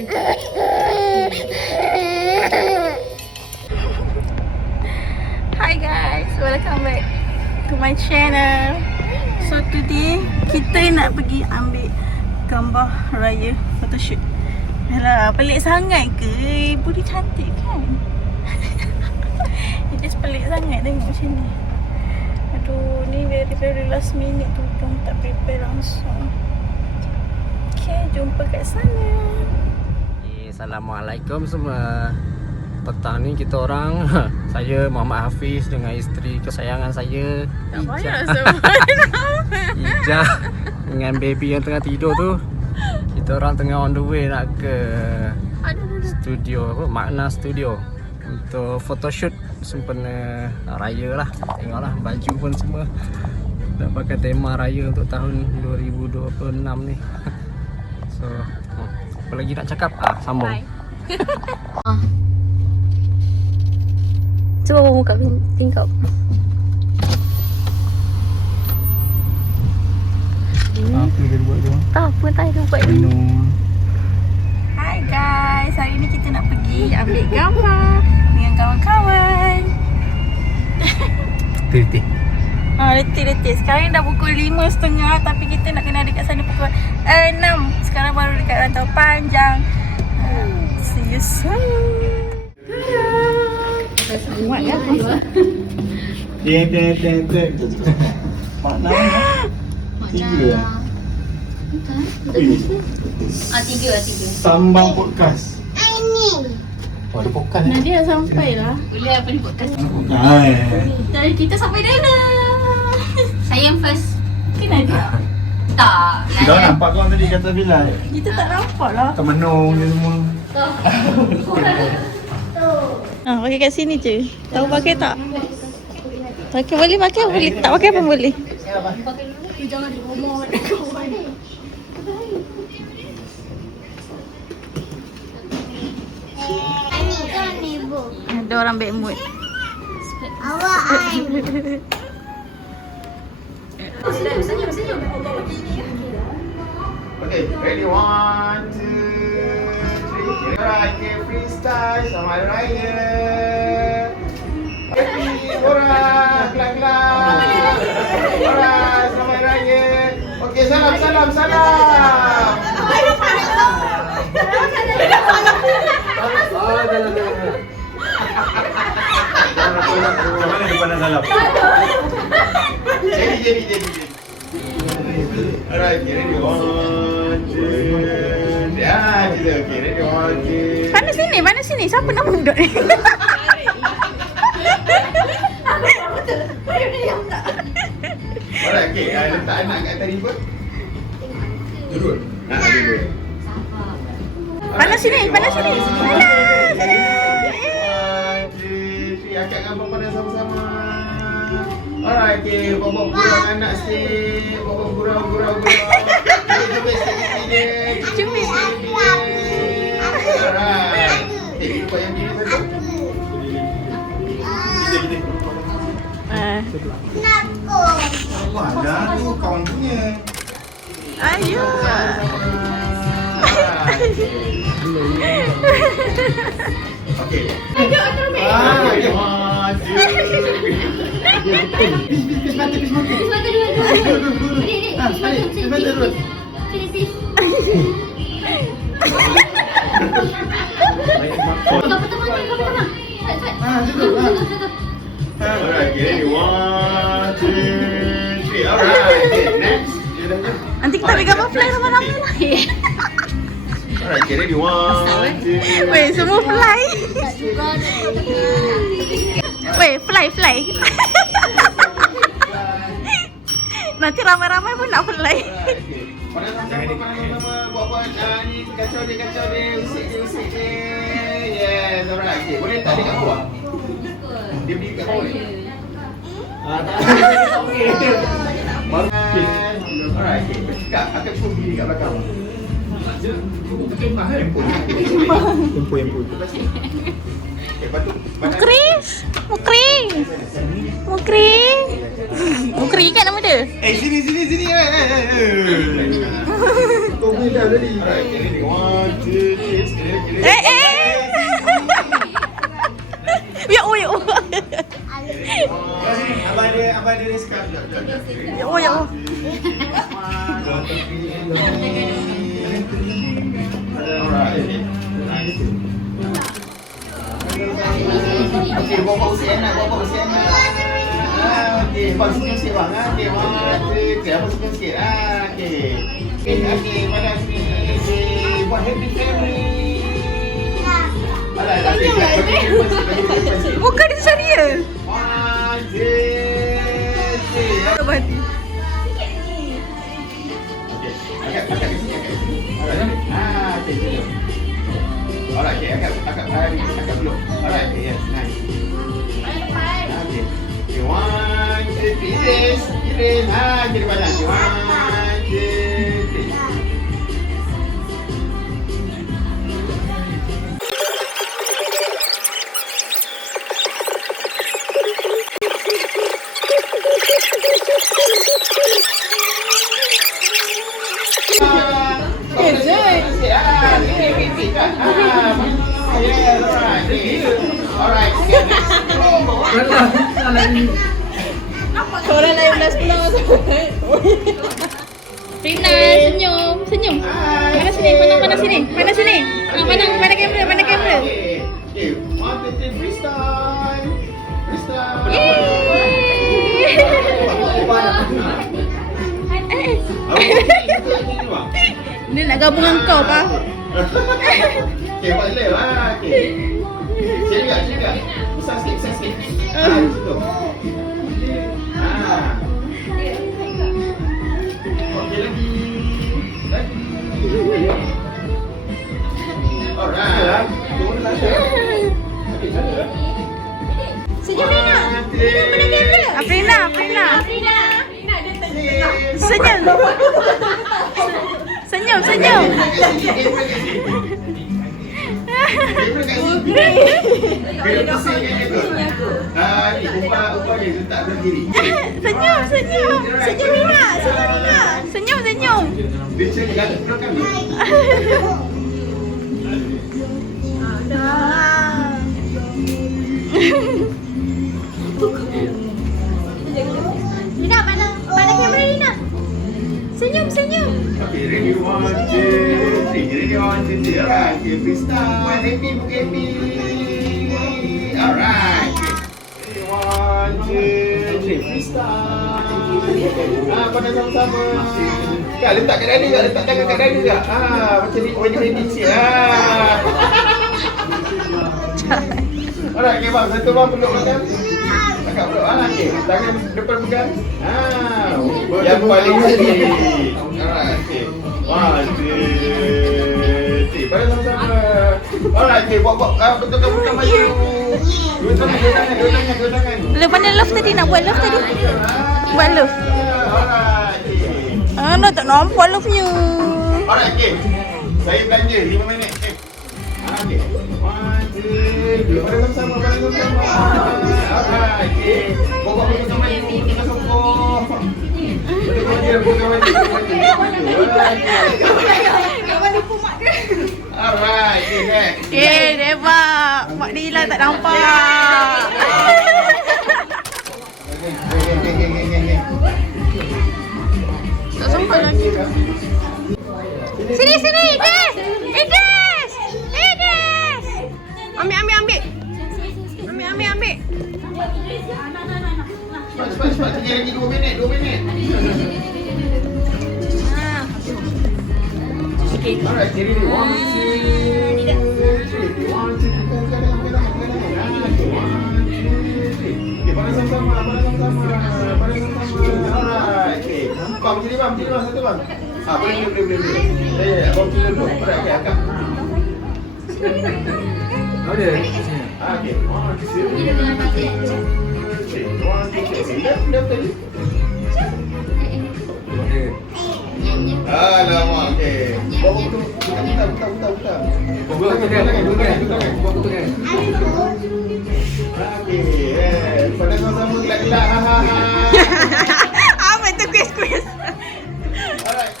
Hi guys, welcome back to my channel. So today kita nak pergi ambil gambar raya photoshoot. Alah, pelik sangat ke? Budi cantik kan? It just pelik sangat tengok macam ni. Aduh, ni very last minute tu. Diorang tak prepare langsung. Okay, jumpa kat sana. Assalamualaikum semua. Petang ni kita orang, saya Muhammad Hafiz dengan isteri kesayangan saya Ijah dengan baby yang tengah tidur tu. Kita orang tengah on the way nak ke studio, Makna Studio, untuk photoshoot sempena raya lah. Tengoklah baju pun semua dah pakai tema raya untuk tahun 2026 ni. So apa lagi nak cakap? Sambung. Cuba buka tingkap. Apa dia buat tu? Tak apa, tak ada buat ni. Hai guys, hari ni kita nak pergi ambil gambar dengan kawan-kawan. Letih. Letih. Sekarang dah pukul 5.30, tapi kita nak kena dekat sana pukul 6. Sekarang baru dekat Rantau Panjang. See you soon. Muat kan? Deng. Makna tiga. Tiga. Sambang podcast. Oh, ada podcast ni. Nadia dah sampai lah. Boleh apa ni podcast? Jadi kita sampai dah lah. Saya yang first. Ke Nadia? Tak. Kita orang nampak kau tadi kata Bilal. Kita tak nampak lah. Termenung je semua. Pakai kat sini je. Tahu pakai tak? Pakai boleh, tak pakai pun boleh. Jangan diomong dengan kawan. Ada orang bad mood. Awak Okay, ready? 1, 2, 3. Alright, okay, freestyle sama Hari Raya. Happy, orang, kelak. Orang, sama Hari Raya. Okay, salam. Mana dia pandang salam? Jadi. Alright, okay, ready? 1, 2, 3. Kita okay, ready? 1, 2. Mana sini? Siapa nak mundut ni? Alright, okay, letak anak kat tadi pun. Duduk. Duduk. Panas sini. Panas. 1, 2, 3. Akak dengan abang pandang sama-sama. Alright, okay, bawa gurau anak sikit. Bawa gurau. Cubit sikit dia. Cubit. Alright. Buat yang diri saja. Kita. Mana tu kawan punya. Ayo. Okey. Alright, ready? 1, 2, 3. Alright, next. Nanti kita ambil gambar fly sama-sama lah. Alright, ready? 1, 2. Weh, semua fly. Weh, fly. Nanti ramai-ramai pun nak fly. Pandang sama-sama. Buat ni. Kacau dia. Usik dia. Yes, alright. Okay, boleh tak dekat bawah? Dia berdiri kat bawah. Tak. Okay. Alright, okay. Bercakap, akan cuba berdiri kat belakang. Tempoh. Mukri kan nama dia? Sini. Kau beda tadi. Alright, ready? 1, 2, 3. Ya, oh, ya, oh. Abang dia sekarang. Ya, oh, ya, oh. Okey, bawa usi anak. Okey, bang senyum sikit bang. Okey, abang senyum sikit. Okey, mana sini? Okey, buat happy family. Bukan dia serius. Tak berhenti. Alright, okay, agak belum. Alright, okay, yes, nice. Okay. Okay, 1, 2, 3, Iris. Jadi badan. 1, 2, 3. Alright, okay, next. Orang lain belas pulang. Rina, senyum. Mana sini? Mana kamera. Okay, 1, 2, 3, freestyle. Dia nak gabung dengan kau, Pak. Okay, buat live lah. Okay. Sini juga. Besar sikit. Situ. Okay, lagi. Alright. Senyum, Rina. Afrina. Senyum. Upah dia letak berdiri. Senyum, Rina. Senyum. Dia cakap belakang. Rina, mana kamera Rina? Senyum. Okay, ready 1, 2, 3. Alright, okay, freestyle. Happy. Alright. 1, 2, 3, freestyle. Pada sama-sama. Kak, letak kat dada tak? Letak tangan kat dada tak? Macam ni, ready sikit. Alright, okay bang. Satu bang peluk belakang. Kakak peluk. Okay, tangan depan pegang. Yang paling sini. Alright, okay. 1, 2, 3. Pada sama-sama. Alright, okay. Buat betulkan baju. Dua tangan. Mana love tadi? Nak buat love tadi? Buat love. Alright, okay. Nak tak nampak love-nya. Alright, okay. Saya belanja 5 minit. Okay. 1, 2, 3. Pada sama-sama. Alright, okay. Bawa betulkan baju. Kita sokong. Betulkan baju. Alright, okay, next. Debak. Mak Dila tak nampak. Tak sempat lagi. Sini, Idris. Ambil. Cepat. Tinggal lagi 2 minit. Alright, jadi 1, 2, 3. 1, 2, 3. Okay, pada sama-sama. Alright, okay. Bang, sini bang. Satu bang. Boleh. Ya, abang sini dulu. Alright, okay, akak. Ada. Okay, 1, 2, 3. Left tadi. Alamak, okey. Bawa dulu. Buka. Buka tangan. Okey, pada sama-sama gelak-gelak. Apa tu kuis? Alright.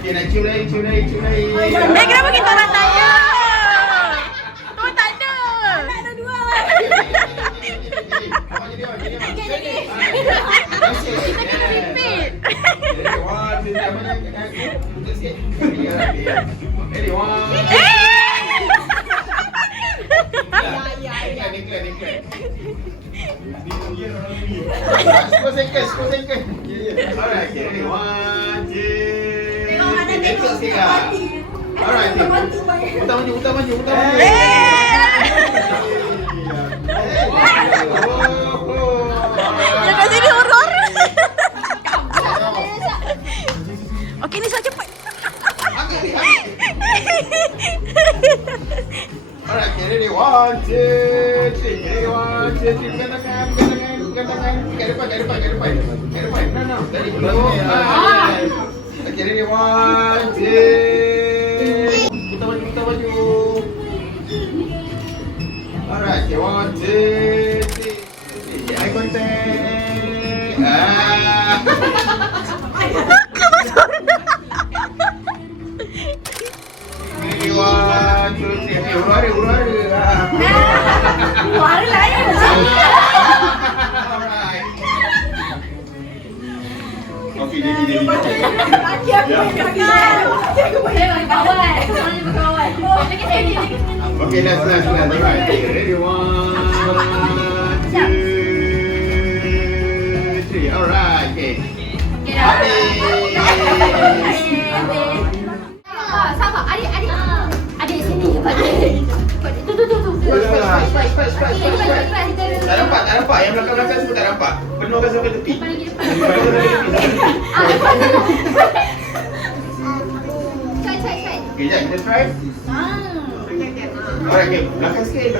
Okey, nak cium lagi. Kenapa kita orang tanya? ready, one. Declare. 10 second. Alright, okay, ready, one, two. Tengok sikit. Alright, okay. Utama maju. Jangan jadi horor. Okey, ni cepat. Alright, okay, ready, one, two, three. Pegang tangan. Kat depan. No. Dari belakang. Okay, ready, one, two. Kita maju. Alright, okay, one, two, three. Okay, eye contact. Ready, one, two, three. Okay, huru-hara. Suara lain. Alright. Okay, jadi. Okay, last. Alright, ready, one, two, three. Alright, okay. Sabar, adik sini cepat. Cepat. Tak nampak. Yang belakang semua tak nampak. Penuhkan sampai tepi. Cepat. Okay, jap, kita try. Alright, okay. Belakang sikit.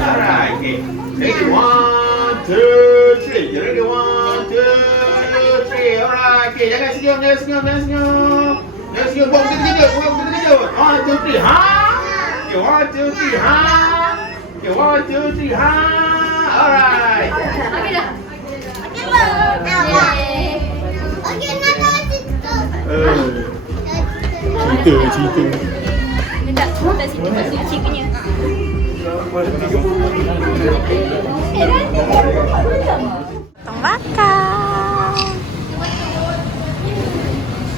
Alright, okay. Ready, one, two, three. You ready, one, two, three. Alright, okay. Jangan senyum. Buang kita kejut. One, two, three. Ha? Okay, one, two, three. Ha? Okay, one, two, three. Ha? Alright. Okey dah. Cerita. Tak sini masih ciknya. Tong bakar.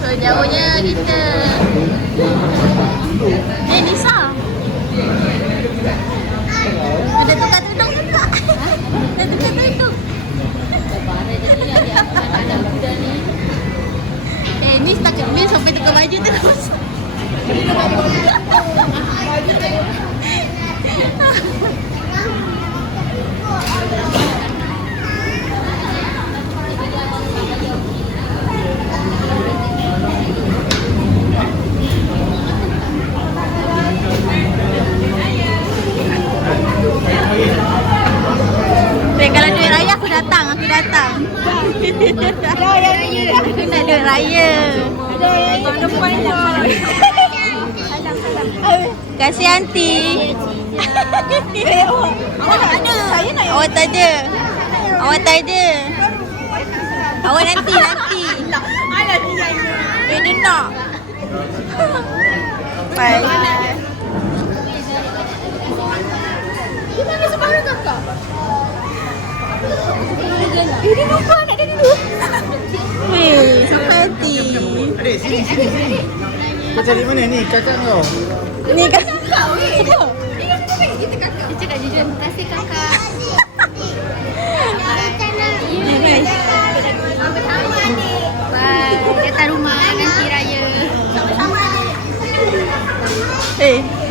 So jauhnya kita. Nisa. Ada tukar tudung juga. Ada tukar tudung. Ni setakat ni sampai tukar baju terus. Kalau duit raya aku datang. Aku nak duit raya. Tahun depan dah. Kasih aunty. Awak tak ada. Awak tak ada. Awak nanti. Dia nak. Bye. Kita ada separuh kakak. Dia nampak nak dia dulu. Weh, sampai hati. Adik, sini. Kau cari mana ni? Kakak kau. Ni kan Kakak weh. Kita kakak. Dia cakap jujur. Terima kasih kakak. Bye. Datang rumah nanti raya. Sama-sama adik.